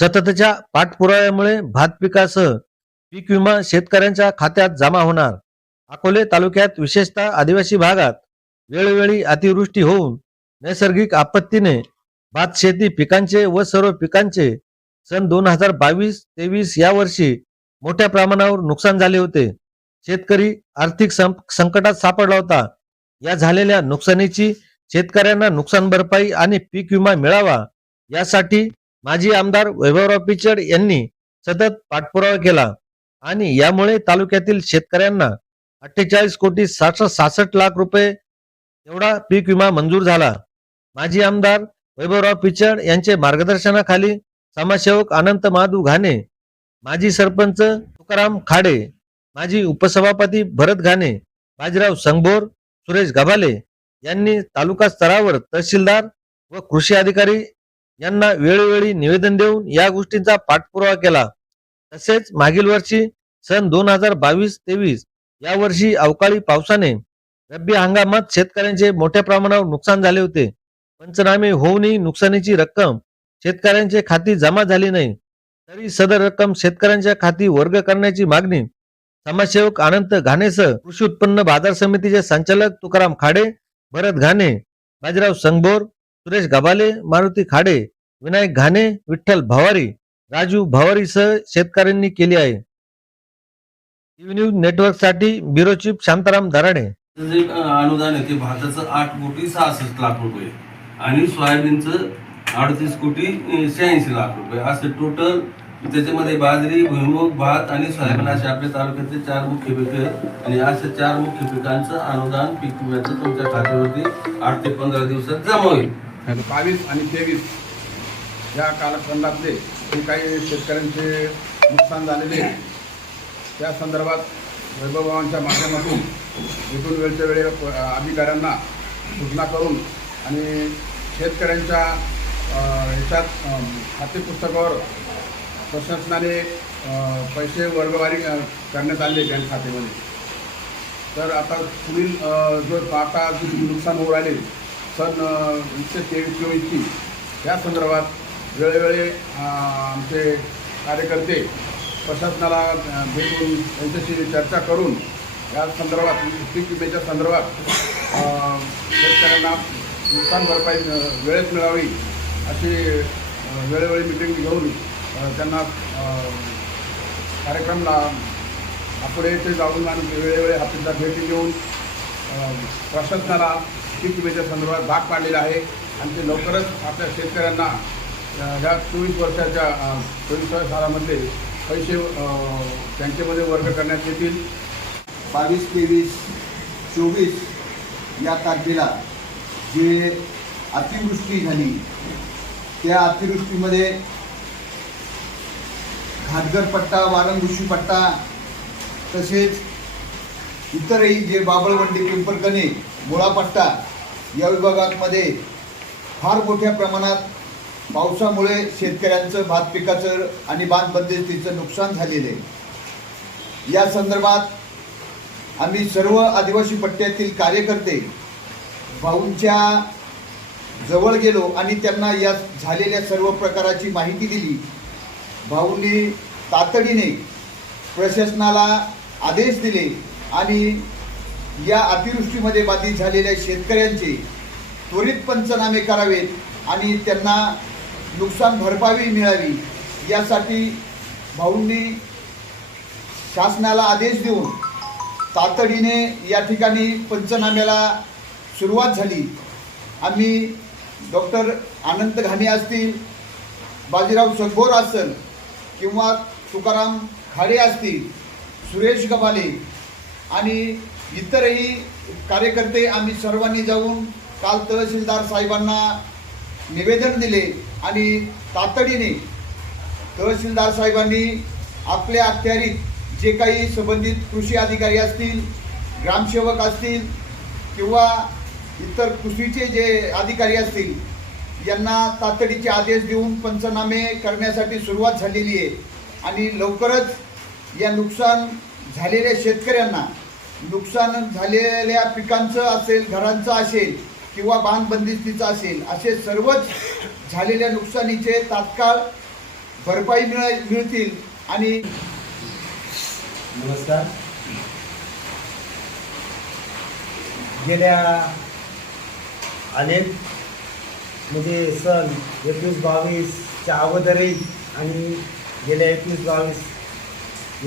सततच्या पाठपुराव्यामुळे भात पिकासह पीक विमा शेतकऱ्यांच्या खात्यात जमा होणार. अकोले तालुक्यात विशेषतः आदिवासी भागात वेळोवेळी अतिवृष्टी होऊन नैसर्गिक आपत्तीने भात शेती पिकांचे व सर्व पिकांचे सन दोन हजार बावीस तेवीस या वर्षी मोठ्या प्रमाणावर नुकसान झाले होते. शेतकरी आर्थिक सं- संकटात सापडला होता. या झालेल्या नुकसानीची शेतकऱ्यांना नुकसान भरपाई आणि पीक विमा मिळावा यासाठी माजी आमदार वैभवराव पिचड यांनी सतत पाठपुरावा केला आणि यामुळे तालुक्यातील शेतकऱ्यांना अठ्ठेचाळीस कोटी सहासष्ट लाख रुपये एवढा पीक विमा मंजूर झाला. माजी आमदार वैभवराव पिचड यांचे मार्गदर्शनाखाली समाजसेवक अनंत माधू घाणे माजी सरपंच तुकाराम खाडे माजी उपसभापती भरत घाणे बाजीराव संगभोर सुरेश गभाले यांनी तालुका स्तरावर तहसीलदार व कृषी अधिकारी यांना वेळोवेळी निवेदन देऊन या गोष्टींचा पाठपुरावा केला. तसेच मागील वर्षी सन दोन हजार बावीस तेवीस या वर्षी अवकाळी पावसाने रब्बी हंगामात शेतकऱ्यांचे मोठ्या प्रमाणावर नुकसान झाले होते. पंचनामे होऊनही नुकसानीची रक्कम शेतकऱ्यांचे खाती जमा झाली नाही. तरी सदर रक्कम शेतकऱ्यांच्या खाती वर्ग करण्याची मागणी समाजसेवक अनंत घाणेसह कृषी उत्पन्न बाजार समितीचे संचालक तुकाराम खाडे भरत घाणे बाजीराव संगभोर सुरेश गबाले मारुती खाडे विनायक घाणे विठ्ठल भवारी राजू भवारीसह शेतकऱ्यांनी केली आहे. न्यूज नेटवर्कसाठी ब्युरो चीफ शांताराम दराडे जे अनुदान आहे ते भारताचं आठ कोटी सहासष्ट लाख रुपये आणि सोयाबीनचं अडतीस कोटी शहाऐंशी लाख रुपये. असे टोटल त्याच्यामध्ये बाजरी भुईमुग भात आणि सोयाबीन असे आपल्या तालुक्यातले चार मुख्य पिकं आणि अशा चार मुख्य पिकांचं अनुदान पीक विम्याचं तुमच्या खात्यावरती आठ ते पंधरा दिवसात जमा होईल. बावीस आणि तेवीस या कालखंडातले जे काही शेतकऱ्यांचे नुकसान झालेले आहे, त्या संदर्भात वैभवभावांच्या माध्यमातून इथून वेळच्या वेळे अधिकाऱ्यांना सूचना करून आणि शेतकऱ्यांच्या ह्याच्यात खातेपुस्तकावर प्रशासनाने पैसे वर्गवारी करण्यात आले बँक खात्यामध्ये. तर आता पुढील जो आता नुकसान होऊ राहिले सन वीसशे तेवीस चोवीसची या संदर्भात वेळोवेळी आमचे कार्यकर्ते प्रशासनाला भेटून त्यांच्याशी चर्चा करून या संदर्भात पीक विम्याच्या संदर्भात शेतकऱ्यांना नुकसान भरपाई वेळेत मिळावी अशी वेळोवेळी मिटिंग घेऊन त्यांना कार्यक्रमला आपण येथे जाऊन आणि वेळोवेळी हातीला भेटी देऊन प्रशासनाला पीक विम्याच्या संदर्भात भाग पाडलेला आहे. आणि ते लवकरच आपल्या शेतकऱ्यांना ह्या चोवीस वर्षाच्या चोवीसाव्या सालामध्ये पैसे त्यांच्यामध्ये वर्ग करण्यात येतील. बावीस तेवीस चोवीस या तारखेला जे अतिवृष्टी झाली त्या अतिवृष्टीमध्ये घाटघर पट्टा वारंगुशी पट्टा तसेच इतरही जे बाबळवंडी पिंपरकणे मुळापट्टा या विभागांमध्ये फार मोठ्या प्रमाणात पावसामुळे शेतकऱ्यांचं भात पिकाचं आणि बांधबंदिस्तीचं नुकसान झालेलं आहे. या संदर्भात आम्ही सर्व आदिवासी पट्ट्यातील कार्यकर्ते भाऊंच्या जवळ गेलो आणि त्यांना या झालेल्या सर्व प्रकाराची माहिती दिली. भाऊंनी तातडीने प्रशासनाला आदेश दिले आणि या अतिवृष्टीमध्ये बाधित झालेल्या शेतकऱ्यांचे त्वरित पंचनामे करावेत आणि त्यांना नुकसान भरपाई मिळावी यासाठी भाऊंनी शासनाला आदेश देऊन तातडीने या ठिकाणी पंचनाम्याला सुरुवात झाली. आम्ही डॉक्टर आनंद घाणे असतील बाजीराव सगोर असेल किंवा तुकाराम खाडे असतील सुरेश गबाले आणि इतरही कार्यकर्ते आम्ही सर्वांनी जाऊन काल तहसीलदार साहेबांना निवेदन दिले आणि तातडीने तहसीलदार साहेबांनी आपल्या अखत्यारीत जे काही संबंधित कृषी अधिकारी असतील ग्रामसेवक असतील किंवा इतर कृषीचे जे अधिकारी असतील यांना तातडीचे आदेश देऊन पंचनामे करण्यासाठी सुरुवात झालेली आहे. आणि लवकरच या नुकसान झालेल्या शेतकऱ्यांना नुकसान झालेल्या पिकांचं असेल घरांचं असेल किंवा बांधबंदिस्तीचं असेल असे सर्वच झालेल्या नुकसानीचे तात्काळ भरपाई मिळ मिळतील आणि नमस्कार. गेल्या अनेक म्हणजे सण एकवीस बावीसच्या अगोदरही आणि गेल्या एकवीस बावीस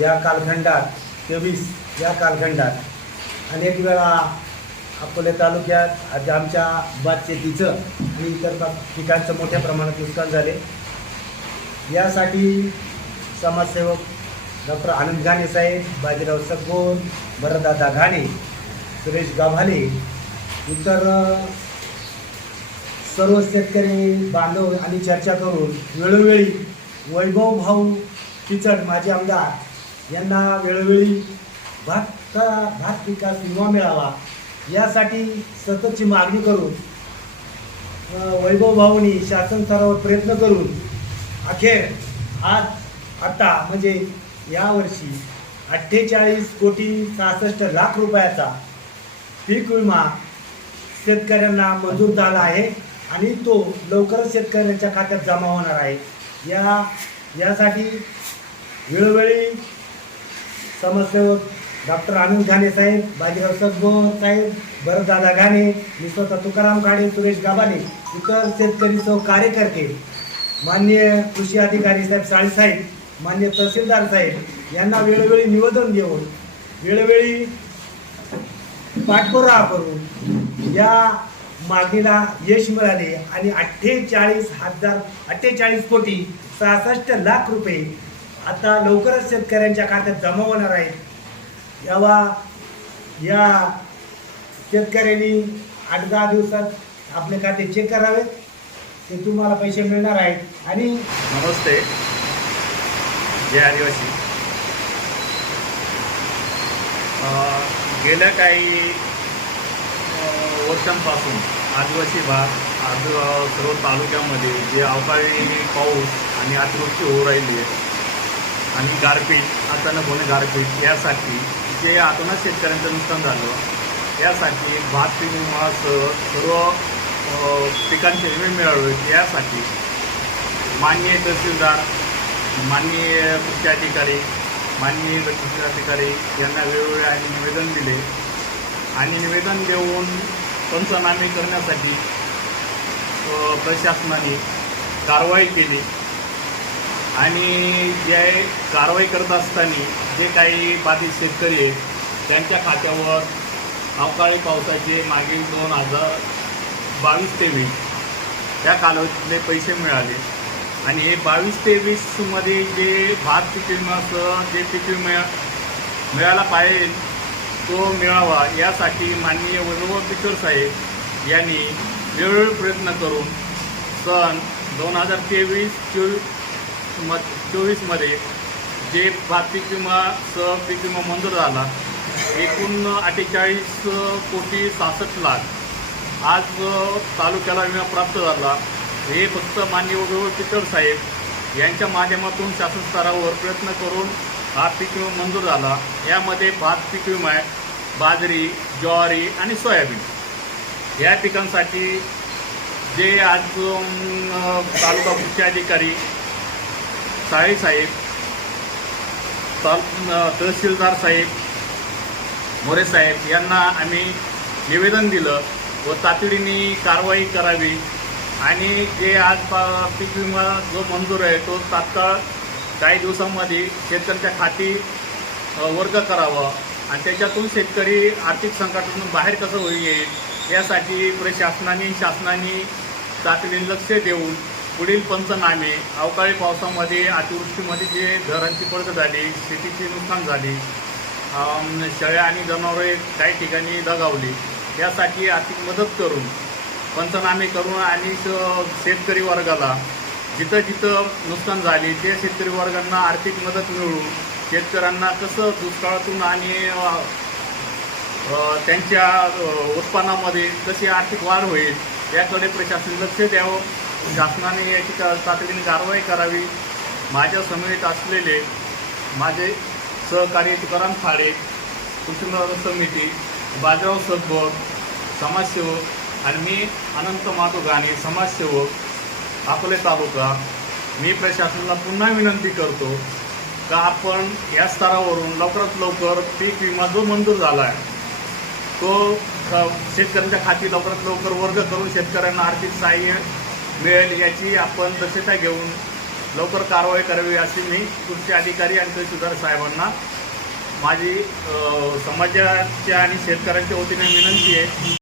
या कालखंडात तेवीस या कालखंडात. अनेक वेळा अकोले तालुक्यात आज आमच्या भात शेतीचं आणि इतर पिकांचं मोठ्या प्रमाणात नुकसान झाले. यासाठी समाजसेवक डॉक्टर आनंद घाणे साहेब बाजीराव सगोर भरतदादा घाणे सुरेश गाभाले इतर सर्व शेतकरी बांधव आणि चर्चा करून वेळोवेळी वैभव भाऊ किचड माजी आमदार यांना वेळोवेळी भात भात पिकास विमा मिळावा यासाठी सततची मागणी करून वैभव भाऊनी शासन स्तरावर प्रयत्न करून अखेर आज आता म्हणजे यावर्षी अठ्ठेचाळीस कोटी सहासष्ट लाख रुपयाचा पीक विमा शेतकऱ्यांना मंजूर झाला आहे आणि तो लवकरच शेतकऱ्यांच्या खात्यात जमा होणार आहे. या यासाठी वेळोवेळी समाजसेवक डॉक्टर आनंद घाणे साहेब बाजीराव सदगोर साहेब भरतदादा घाणे मी स्वतः तुकाराम काळे सुरेश गाबाने इतर शेतकरी सह कार्यकर्ते माननीय कृषी अधिकारी साहेब साळेसाहेब मान्य तहसीलदार साहेब यांना वेळोवेळी निवेदन देऊन वेळोवेळी पाठपुरावा करून या मागणीला यश मिळाले आणि अठ्ठेचाळीस हजार अठ्ठेचाळीस कोटी सहासष्ट लाख रुपये आता लवकरच शेतकऱ्यांच्या खात्यात जमा होणार आहेत. यावा या शेतकऱ्यांनी आठ दहा दिवसात आपले खाते चेक करावेत ते तुम्हाला पैसे मिळणार आहेत. आणि नमस्ते. जय आदिवासी. गेल्या काही वर्षांपासून आदिवासी भाग आज सर्व तालुक्यामध्ये जे अवकाळी पाऊस आणि अतिवृष्टी होऊ राहिली आहे आणि गारपीट अचानक होणे गारपीट यासाठी जे अचानक शेतकऱ्यांचं नुकसान झालं यासाठी भात पीक विमासह सर्व पिकांचे विमे मिळावे यासाठी माननीय तहसीलदार माननीय कृषी अधिकारी माननीय कृषी अधिकारी यांना वेळोवेळी आणि निवेदन दिले. आणि निवेदन देऊन पंचनामे करण्यासाठी प्रशासनाने कारवाई केली. आणि जे कारवाई करत असताना जे काही बाधित शेतकरी आहेत त्यांच्या खात्यावर अवकाळी पावसाचे मागील दोन हजार बावीस तेवीस या कालावधीतले पैसे मिळाले. आणि हे बावीस तेवीसमध्ये जे भात पीक विम्याचं जे पीक विमा मिळायला पाहिजे तो मिळावा यासाठी माननीय वैभव पिचोर साहेब यांनी वेळोवेळी प्रयत्न करून सन दोन हजार तेवीस चोवीस म चोवीसमध्ये जे भात पीक विमा सह पीक विमा मंजूर झाला एकूण अठ्ठेचाळीस कोटी सहासष्ट लाख आज तालुक्याला विमा प्राप्त झाला. हे फक्त मान्य वगैरे साहेब यांच्या माध्यमातून शासन स्तरावर प्रयत्न करून हा पीक विमा मंजूर झाला. यामध्ये भात पीक विमा आहे बाजरी ज्वारी आणि सोयाबीन या पिकांसाठी जे आज तालुका मुख्य अधिकारी साहेब ताल तहसीलदार साहेब मोरे साहेब यांना आम्ही निवेदन दिलं व तातडीने कारवाई करावी. आणि जे आज पा- पीक विमा जो मंजूर आहे तो तात्काळ काही दिवसांमध्ये शेतकऱ्याच्या खाती वर्ग करावा. आणि त्याच्यातून शेतकरी आर्थिक संकटातून बाहेर कसं होईल यासाठी प्रशासनाने शासनाने तातडीने लक्ष देऊन पुढील पंचनामे अवकाळी पावसामध्ये अतिवृष्टीमध्ये जे घरांची पडत झाली शेतीची नुकसान झाली शेळ्या आणि जनावरे काही ठिकाणी दगावली यासाठी आर्थिक मदत करून पंचनामे करून आणि शेतकरी वर्गाला जिथं जिथं नुकसान झाले त्या शेतकरी वर्गांना आर्थिक मदत मिळवून शेतकऱ्यांना कसं दुष्काळातून आणि त्यांच्या उत्पन्नामध्ये कशी आर्थिक वाढ होईल याकडे प्रशासन लक्ष द्यावं. शासनाने याची तातडीने कारवाई करावी. माझ्या समेत असलेले माझे सहकारी तुकाराम खाडे कृष्ण समिती बाजीराव सदभर समाजसेवक आणि मी अनंत माधव गाणे समाजसेवक अकोले तालुका मी प्रशासनाला पुन्हा विनंती करतो का आपण या स्तरावरून लवकरात लवकर पीक विमा जो मंजूर झाला आहे तो शेतकऱ्यांच्या खाती लवकरात लवकर वर्ग करून शेतकऱ्यांना आर्थिक सहाय्य मिळेल याची आपण दक्षता घेऊन लवकर कारवाई करावी अशी मी तुमचे अधिकारी आणि तहसीलदार साहेबांना माझी समाजाच्या आणि शेतकऱ्यांच्या वतीने विनंती आहे.